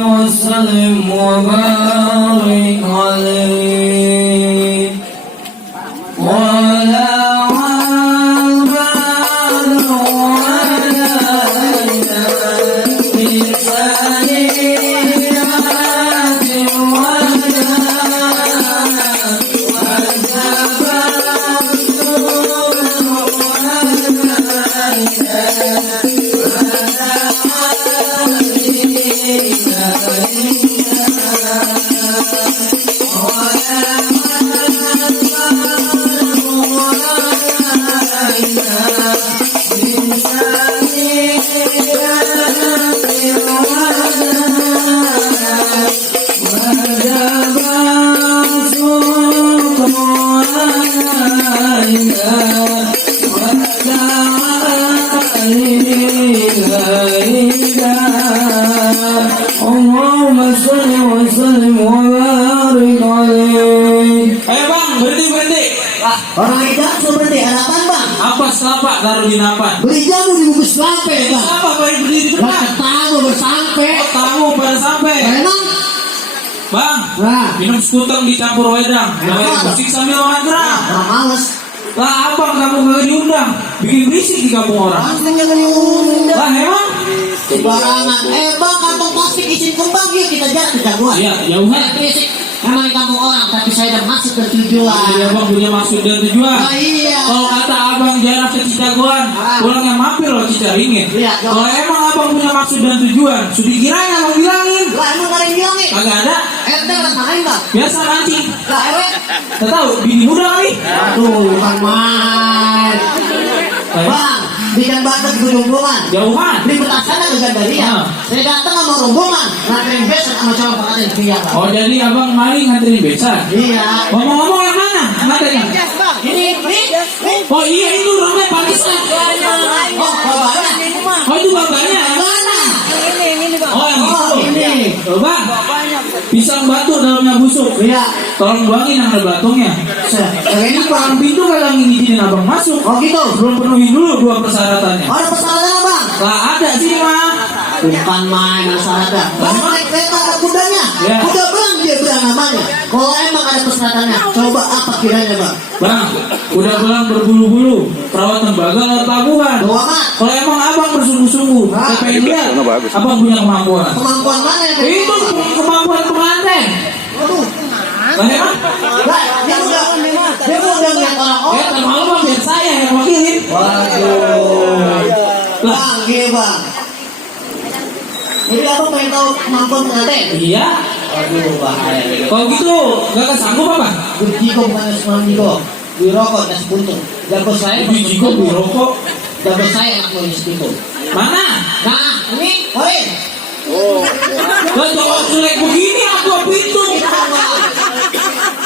وسلم وبارك عليه وعلى Allahumma salli wa sallim wa barik alaih. Ayo bang, berhenti. Orang hijab suruh berhenti, harapan bang. Apa selapak taruh di napan? Beli jamu di bungkus lampe bang. Apa bayi berdiri di depan? Tamu bersampe. Tamu pada sampai. Emang? Bang, Nah, minum sekuteng dicampur wedang. Dengerin musik sambil ngontrak. orang males. Lah abang kamu gak diundang, bikin berisik di kampung orang. Langsung jangan diundang. Lah emang? Sembarangan. Bang, kantong plastik izin kembang ya kita jarak di jagoan. Iya, jauhan. Berisik. Emang di kampung orang, tapi saya udah masuk ke tujuan. Iya bang punya maksud dan tujuan. Oh, iya. Kalau kata abang jarak ke Cicagoan, pulangnya mampir loh Cicaringin. Iya, Kalau emang abang punya maksud dan tujuan, sudah kirain abang bilangin. Lah emang gak ada yang bilang nih. Kagak ada. Udah kan main bang. Biasa mancing. Lah Tak tahu, bini muda kali. aduh, bukan main. Bang, bikin batas di rombongan. Jauhan. Di Petasan ada Gandaria. Saya datang sama rombongan, nganterin besan sama cowok pengantin pria bang. Oh jadi abang mari nganterin besan. Iya. Ngomong-ngomong yang mana? Nganterin. Ini. Oh iya itu namanya Pakistan. Oh, bapaknya. Oh itu bapaknya. Mana? Oh yang Oh, itu. ini. Oh, bang, pisang batu dalamnya busuk. Iya. Tolong buangin yang ada batungnya. Ini palang pintu kagak ngizinin abang masuk. Oh gitu. Belum penuhi dulu dua persyaratannya. Oh, ada persyaratan bang? Lah ada sih mah. Bukan main persyaratan. Bang, naik kereta ada kudanya. Ya. Kuda berang dia berang namanya. Kalau emang ada persyaratannya, coba apa kiranya bang? Bang, udah pulang berbulu-bulu. Perawatan bagal atau pelabuhan. Bawa mat. Kalau emang abang bersungguh-sungguh, saya pengen lihat abang punya kemampuan. Kemampuan mana yang Itu kemampuan pengantin. Aduh. Lah emang? Lah, dia udah ngeliat orang-orang. Termalu bang, biar saya yang wakilin. Waduh. Lah, Bang, gini bang. Jadi apa pengen tahu kemampuan pengantin? iya. Aduh, bahaya. Kalau gitu, gak kesanggup apa? Berjiko bukan semalam jiko. Di rokok kasih buntung. Jago saya. Biji kok rokok. Jago saya enak nulis jiko. Mana? Nah, ini, Korin. Lah jawab jelek begini aku pintu.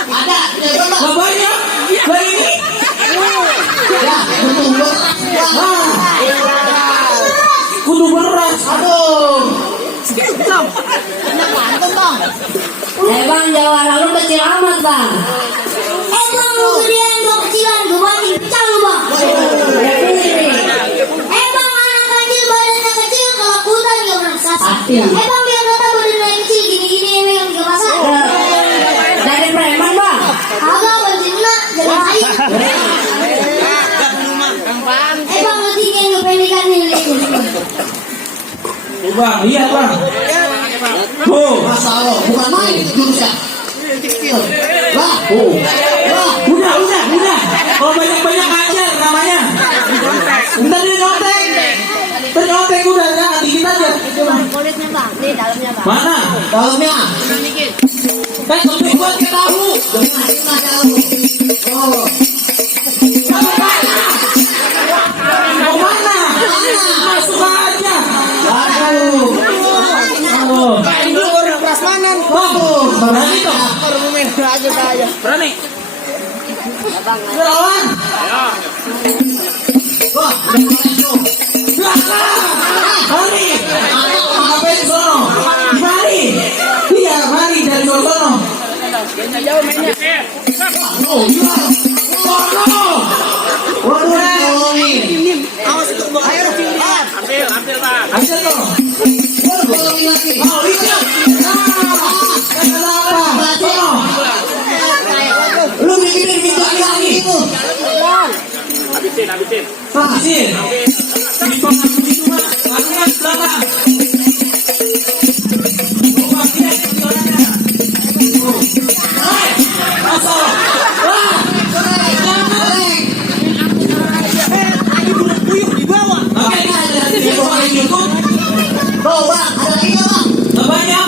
Ada, jago bang. Lah banyak. Lah ini. Ya, buntung beras. Kudu beras. Aduh. Bang, jawara lu kecil amat bang. Bang, lu gedean gua kecilan, gua makin pecah lu bang. Bang, anak kecil badannya kecil, kelakutan gak pernah sasar. Bang, biar kata badannya kecil gini-gini yang gak masak. Dari preman bang. Agak badannya jalan air. Bang, lu tinggi yang kependekan nih. Bang, iya bang. Tuh. Masya Allah, bukan main itu jurusnya. Lah, lah. Udah. Kalau banyak-banyak aja namanya. Ntar dia nyontek. Ternyontek udah, jangan dikit aja. Kulitnya bang, di dalamnya bang. Mana? Dalamnya. Kan lebih buat ke tahu. Nah, tahu. Oh. Mau mana? Masuk aja. Aduh. Oh. Bagus. Berani dong. Berani. Lawan. Wah, Mari. Ngapain sono? Mari. Iya, mari dari sono. Oh, iya. Sono. waduh, ini. Ambil toh. Waduh, lagi. Oh, iya. Sisir. Di pangkat itu mah. Tangan belakang. Bang, ini jualannya. Masuk. Wah. Oke, dia bawa ikut. Bang, ada lagi nggak bang? Gak banyak.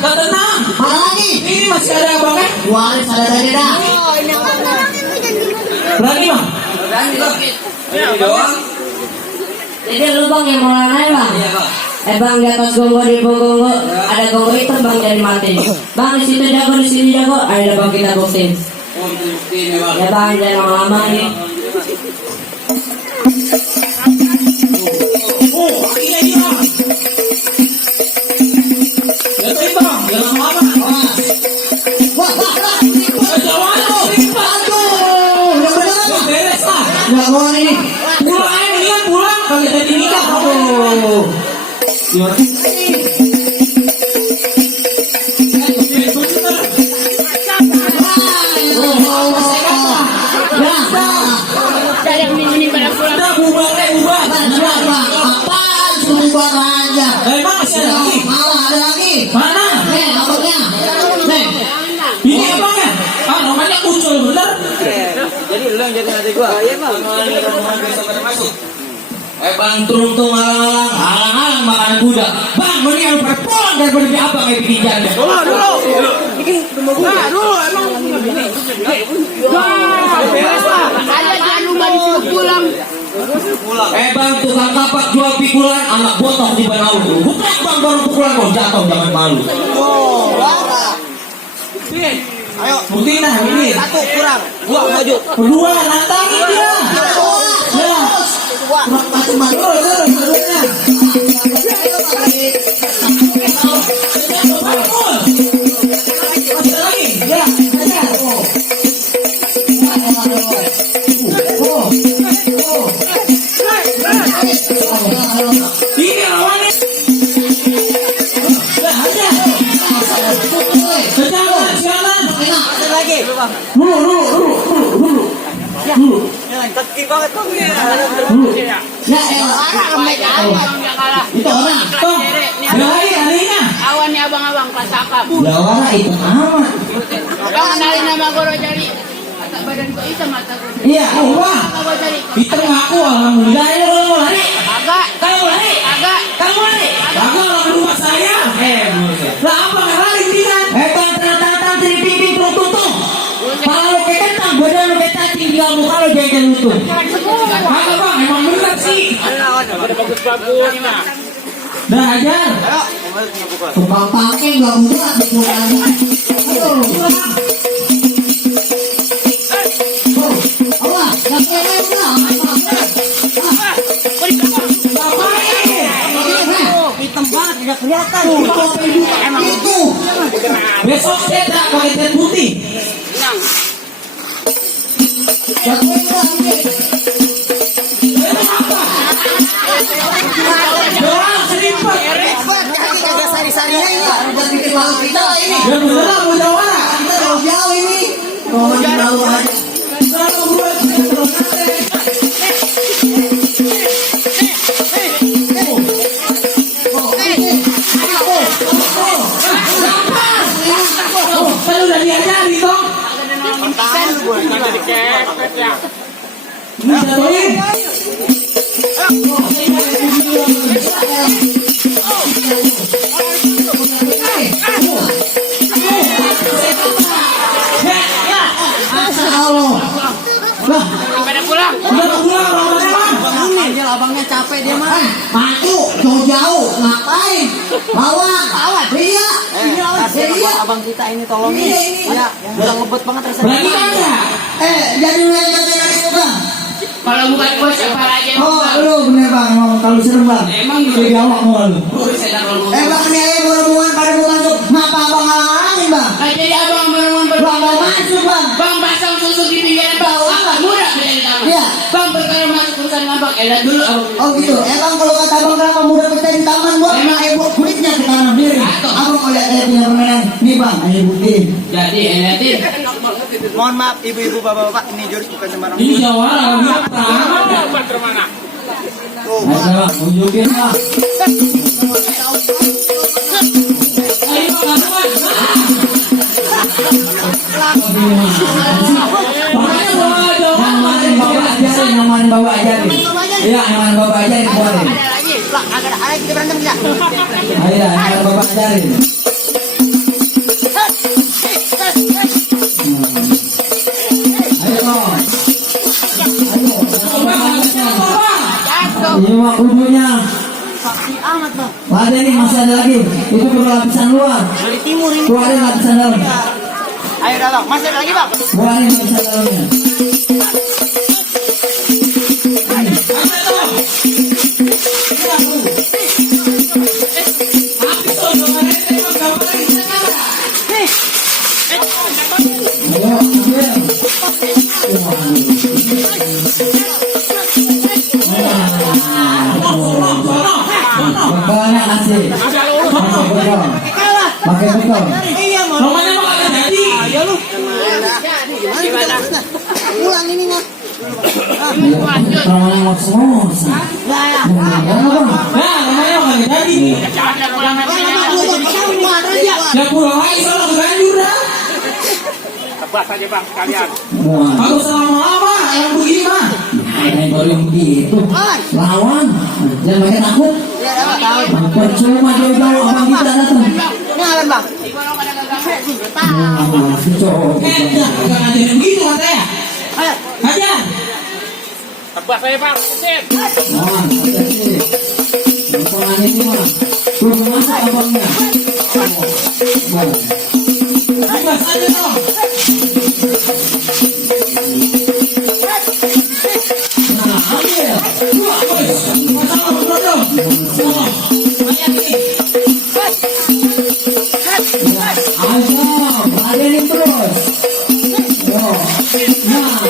Gak tenang. Ada lagi? Ini masih ada abangnya. Waris ada tadi dah. Berani bang? Ini doang. Jadi lu bang yang mau nanya bang? Iya bang. Bang di atas gonggo di gonggo ada gonggo itu bang jadi mati. Bang di situ jago di sini jago. Ayo bang kita buktiin. Oh, ini bang. Ya bang jangan lama-lama nih. Oh, iya iya. Lihat bang, jangan lama-lama. Wah. Jangan Aduh, udah bener. beres lah. Nggak mau ini. Pulang aja mendingan pulang. Kalau jadi nikah. Aduh. Gimana? Udah bubar. Apaan suruh buat aja? Emang masih ada lagi? Malah ada lagi. Mana? Nih, abangnya. Nih. Ini abangnya? Ah, namanya Ucul, bener? Jadi lu yang jadi adik gua. Iya, Bang. Bang Truntung halang-halang makanan kuda. Bang, mendingan pada pulang daripada di abang yang bikin jalan. Dulu. Ini rumah gua. Dulu emang begini. Beres lah. Ada jangan lupa disuruh pulang. Bang, tukang kapak jual pikulan, anak botok di Banau. Bukan bang, baru pukulan kau jatuh, jangan malu. Ayo. Buktiin lah, ini. Satu kurang. Dua maju. Kedua, nantangin dia. Ya. Macam-macam. Masih lagi. Ya, aja. Ini lawannya. Dah, aja. Jalan. Masih lagi. Dulu. Tekik banget bang. Ya, Ramai awan yang kalah. itu orang. Bang, belain adanya. Awannya abang-abang kelas akap. Ya orang itu amat. Bang kenalin nama Goro Jari. Mata badan kok hitam mata gua. Iya, wah. Goro Jari. Itu ngaku alhamdulillah ya kalau mau lari. Agak. Kalau lari, Agak. kamu lari. Kamu orang rumah saya. Lah apa nggak lari mendingan? Tantang dari pipi tutung. Kalau lo kayak kentang, badan lo kayak cacing di kamu kalau jajan lutung. Kagak bang, emang bener sih. Dah ajar. Tukang pakai nggak muat dikurangin. Allah, nggak keren lah. Hitam banget tidak kelihatan. Itu. Besok saya tak pakai cat putih. Nggak keren. Doang serimpet. Kagak sari-sarinya ini. Udah bikin malu kita ini. Ya beneran mau jawara. Kita jauh ini. Mau jauh aja. Kalau gue terus nanti. Kan udah diajari toh. Ini jatuhin. Allah. Lah, Pada pulang. Udah pulang orang Angel abangnya capek dia mah. maju jauh-jauh ngapain? Lawan. Iya. Kasihan abang kita ini tolong Iya, nih. ini. Ya, udah ngebet banget rasanya. Berani kagak? Jadi yang itu bang. Kalau bukan bos siapa lagi yang Oh, bukan? lu bener bang, emang kalau serem bang. Emang Jadi awak mau lu. Emang Bang ini aja berhubungan pada mau masuk. Ngapa abang ngalangin bang? jadi abang berumur Bang mau masuk bang. Bang pasang susu di pinggiran bang. Apa murah beli di taman? Iya. Bang berkara masuk urusan abang. Lihat dulu abang. Oh gitu. Bang kalau kata abang kenapa mudah pecah di taman gua? Emang buat kulitnya ke tanam diri. Atau. Abang mau lihat saya punya permainan. Nih bang, ayo buktiin. Jadi lihatin. Mohon maaf ibu-ibu bapak-bapak, ini jurus bukan sembarang. Ini jawara biar Mana? ayo tunjukin lah. Ayo kawan. Nyaman bawa ajarin. Iya, nyaman bawa ajarin boleh. Ada lagi. Lah, ada kita berantem enggak? Ayo, nyaman bawa ajarin. Ini mah kudunya. Sakti amat, Bang. Ada nih, masih ada lagi. Itu perlu lapisan luar. Dari timur ini. Keluarin lapisan dalam. Ayo dah, Bang. Masih ada lagi, Bang. Keluarin lapisan dalamnya. Ayo, banyak asik. Pakai betul. Iya, Bang. Romanya mah kagak jadi. Ayo lu. Gimana? Pulang ini mah. Romanya ngos-ngos. Lah ya. Nah, romanya mah kagak jadi. Jangan pulang nanti. Ya pulang lagi kalau keganjur dah. Tebas aja bang sekalian. Kalau selama-lama yang begini mah. Nah, baru yang begitu. Lawan. Jangan pakai takut. Ya, dapat tahu. Percuma jauh-jauh abang kita datang. Ini alam, Bang. Nah, si cowok. Jangan ngajarin begitu katanya. Ayo. Ajar. Tebas aja bang. Sip. Nah, hati-hati. Lapangan ini mah. Tunggu masak abangnya. Bebas aja dong. Nah, ambil. Dua, boys. Masalah berdua dong. Semua. Hati-hati. Ayo, ladenin terus. Yo. Nah,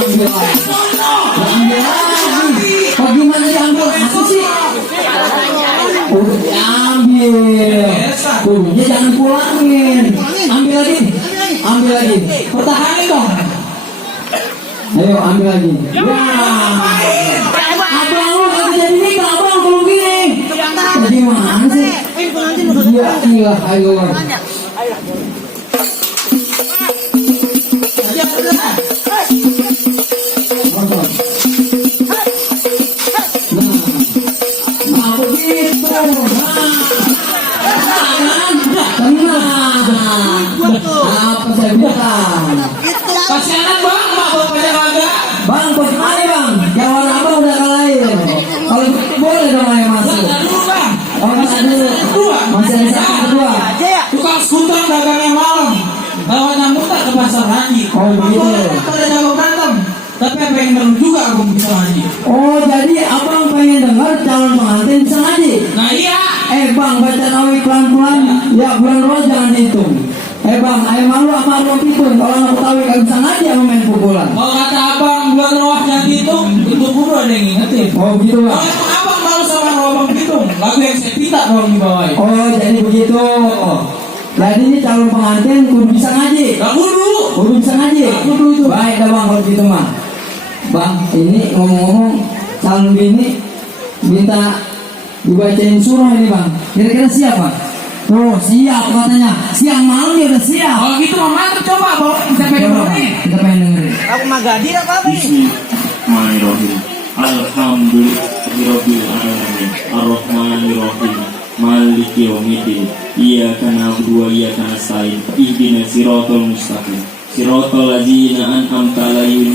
ambil lagi. Ambil lagi. Bagaimana diambil? Apa sih? Udah diambil. Kudunya jangan pulangin. Ambil lagi. Ambil lagi. Pertahanin dong. Ayo ambil lagi. Ya. Abang lu kagak jadi nikah abang kalau gini. Jadi mana sih? Iya iya ayo. Nah begitu. Tenang. Apa saya bilang? Kasianan bang, mak bapaknya kagak. Bang, bagaimana bang? Kawan abang udah kalahin. Kalau boleh dong ayo masuk. Oh masih dulu. Masih ada satu kedua. Tukang skuter dagangnya malam. Bawa nyamuk tak ke pasar haji. Oh begitu. Aku udah jago berantem. Tapi pengen dengar juga aku bisa haji. Oh jadi abang pengen dengar calon pengantin bisa ngaji. Nah iya. Bang baca nawi pelan-pelan. Ya bulan roh jangan dihitung. Bang, ayo malu sama abang pitung. Kalau anak Betawi kagak bisa ngaji sama main pukulan. Kalau kata abang bulan roh jangan dihitung, itu kudu ada yang ngingetin. Oh begitu bang. Kalau emang abang malu sama roh abang pitung, lagu yang saya pinta dong dibawain. Oh jadi begitu. Jadi ini calon pengantin kudu bisa ngaji. Gak kudu. Kudu bisa ngaji. Kudu itu. Baik dah bang kalau gitu mah. Bang, ini ngomong-ngomong calon bini minta dibacain surah ini bang. Kira-kira siapa? Oh siap katanya. Siang malam dia udah siap. Kalau gitu mah mantep coba bawa kita pengen dengerin. Kita pengen dengerin. Aku mah gadir apa ini? Bismillahirrahmanirrahim. Alhamdulillahirabbil alamin. Arrahmanirrahim. Maliki yaumiddin. Iyyaka na'budu wa iyyaka nasta'in. Ihdinas siratal mustaqim. Siratal ladzina an'amta 'alaihim.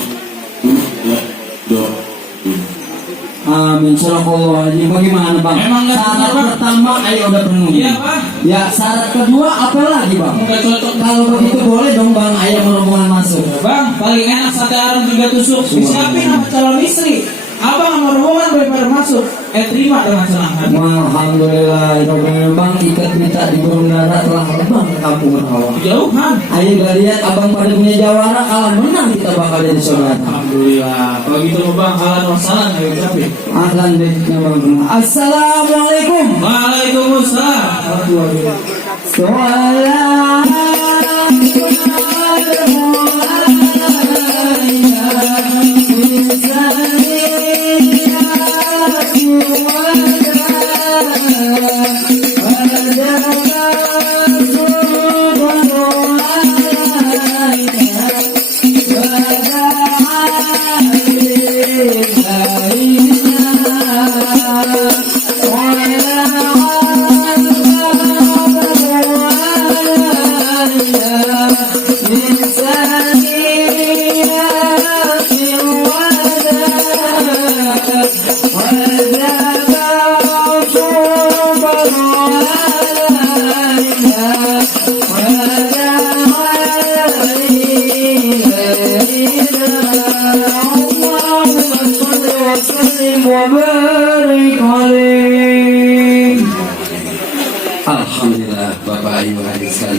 Amin. Assalamualaikum. Bagaimana bang? Emang nggak Syarat benar, Bang? pertama ayo udah penuh. Iya bang. Ya syarat kedua apa lagi bang? Nggak cocok. Kalau begitu boleh dong bang. Ayo rombongan masuk. Bang, paling enak sate arang 3 tusuk. Disiapin sama calon istri. Abang sama rombongan daripada masuk. Terima dengan senang hati. Alhamdulillah. Bang ikat kita di burung dara telah terbang ke kampung Rawa. Jauhan. Ayo gak lihat abang pada punya jawara. Kalau menang kita bakal jadi saudara. Alhamdulillah. Kalau gitu bang, halan wassalam ya ucapin. Akan deh bang. Assalamualaikum. Waalaikumsalam. Sholat Bapak Ibu hadirin sekalian.